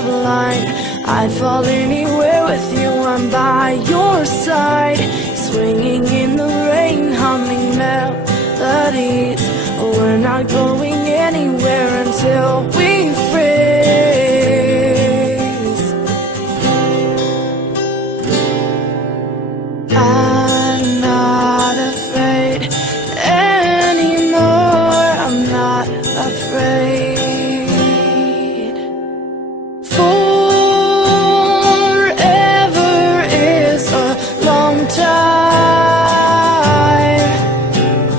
of line. I'd fall anywhere with you, I'm by your side. Swinging in the rain, humming melodies. We're not going anywhere until we freeze. I'm not afraid anymore, I'm not afraid. Forever is a long time,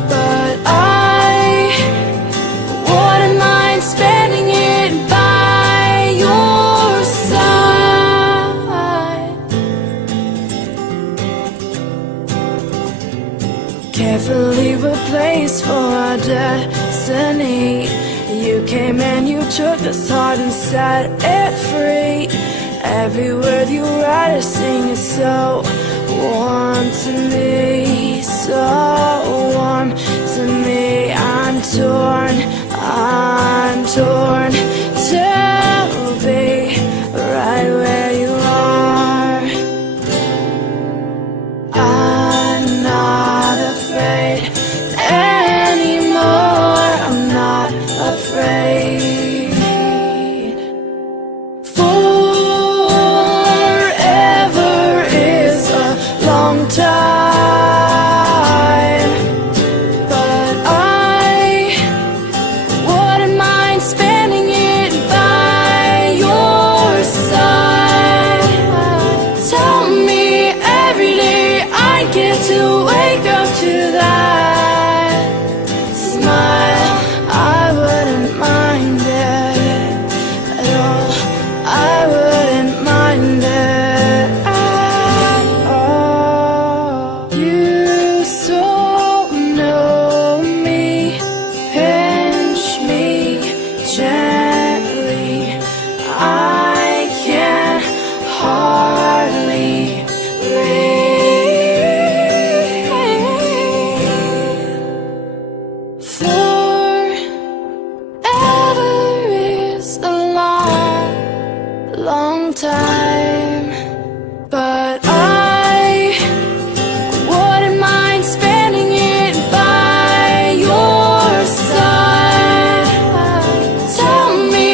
but I wouldn't mind spending it by your side. Carefully replaced for our destiny. You came and you took this heart and set it free. Every word you write or sing is so warm to me, so warm to me. I'm torn to be right where you are. I'm not afraid anymore, I'm not afraid. Forever is a long time, but I wouldn't mind spending it by your side. Tell me every day I get to wake up to that smile. I wouldn't mind it at all, I wouldn't mind it at all. You so know me, pinch me gently. I can hardly breathe. Forever is a long, long time, but I wouldn't mind spending it by your side. Tell me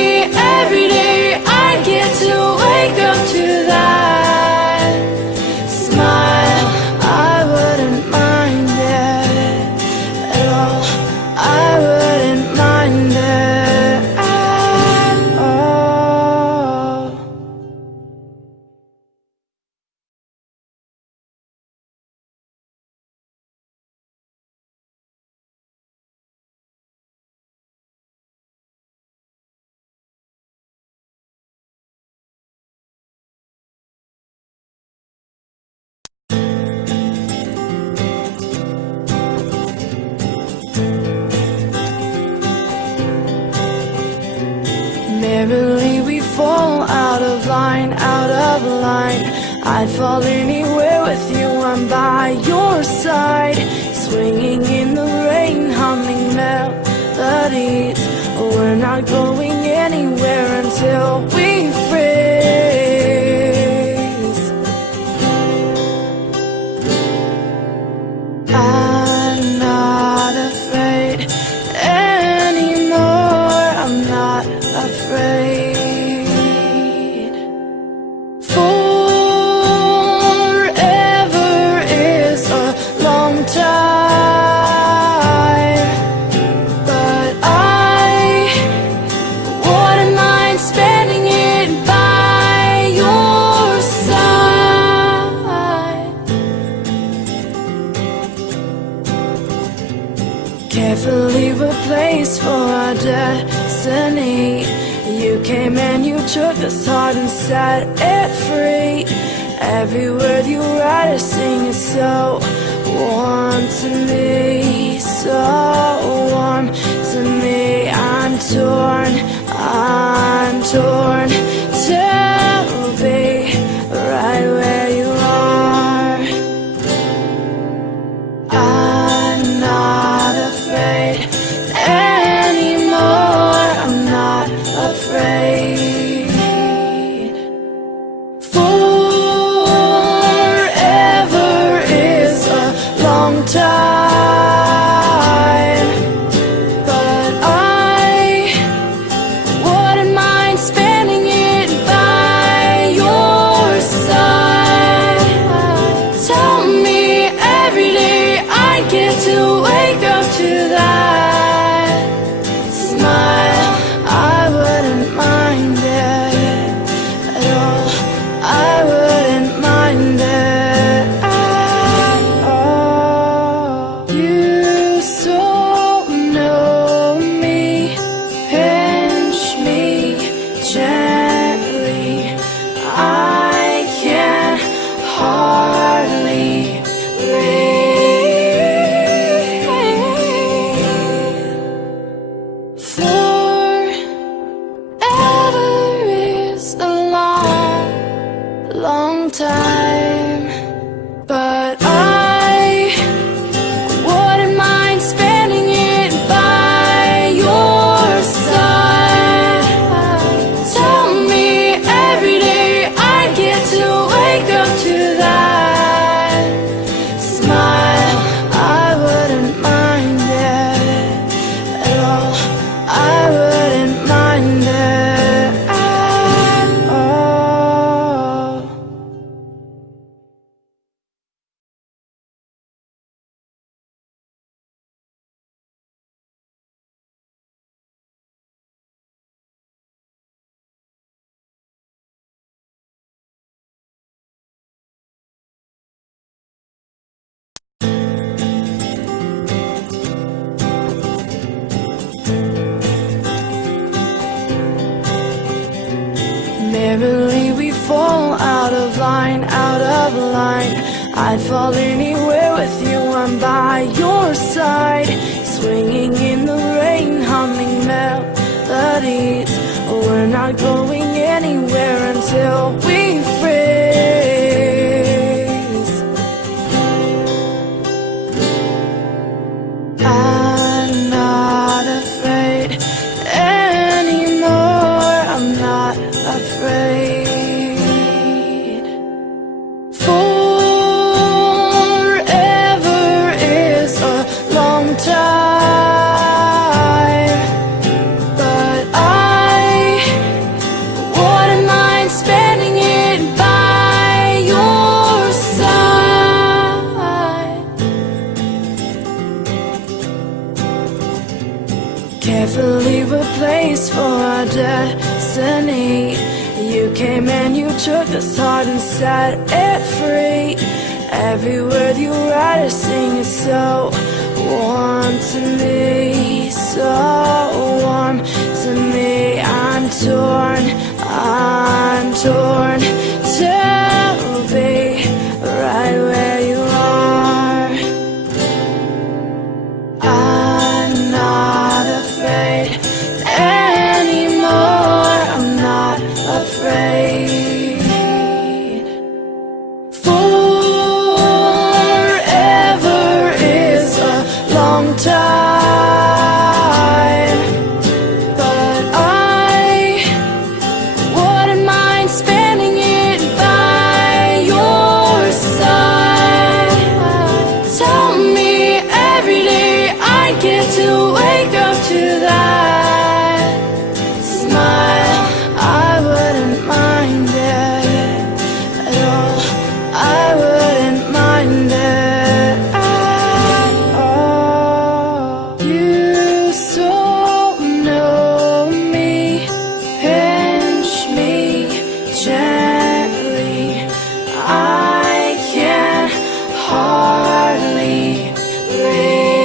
every day I get to wake up to that smile. I wouldn't mind it at all, I wouldn't mind it at all. Merrily we fall out of line, out of line. I'd fall anywhere with you, I'm by your side. Swinging in the rain, humming melodies. We're not going anywhere until we freeze. I'm not afraid anymore, I'm not afraid. Forever is a long time, but I wouldn't mind spending it by your side. Carefully replaced for our destiny. You came and you took this heart and set it free. Every word you write or sing is so warm to me, so warm to me. I'm torn to be right where you are. I'm not afraid anymore, I'm not afraid. long time, but I wouldn't mind spending it by your side. Tell me every day I get to wake up to that smile. I wouldn't mind it at all. I wouldn't mind it at all. Merrily we fall out of line, out of line. I'd fall anywhere with you, I'm by your side. Swinging in the rain, humming melodies. We're not going anywhere until we freeze. I'm not afraid anymore, I'm not afraid. Forever is a long time, but I wouldn't mind spending it by your side. Carefully replaced for our destiny. You came and you took this heart and set it free. Every word you write or sing is so warm to me, so warm to me. I'm torn to be right where you are. I'm not afraid anymore, I'm not afraid. Forever is a long time, but I wouldn't mind spending it by your side. Tell me every day I get to wake up to that smile. I wouldn't mind it at all. I wouldn't mind it at all. You so know me, pinch me gently. I can hardly breathe.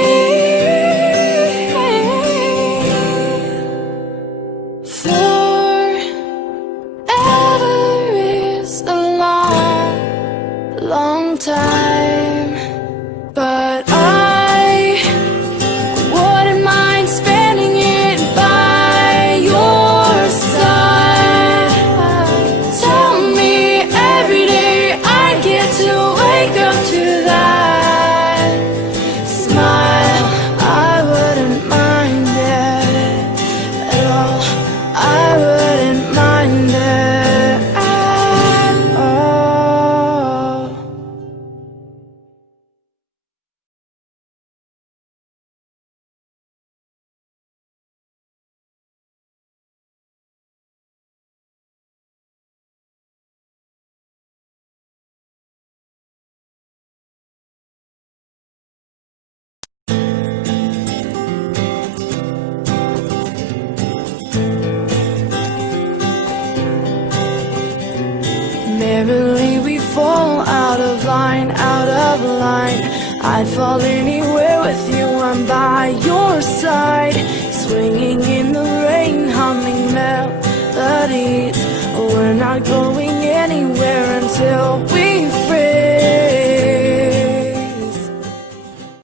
Forever is a long, long time, but I wouldn't mind spending it by your side. Tell me every day I get to wake up to that smile. I wouldn't mind it at all. I wouldn't mind it at all. Merrily we fall out of line, out of line. I'd fall anywhere with you, I'm by your side. Swinging in the rain, humming melodies. We're not going anywhere until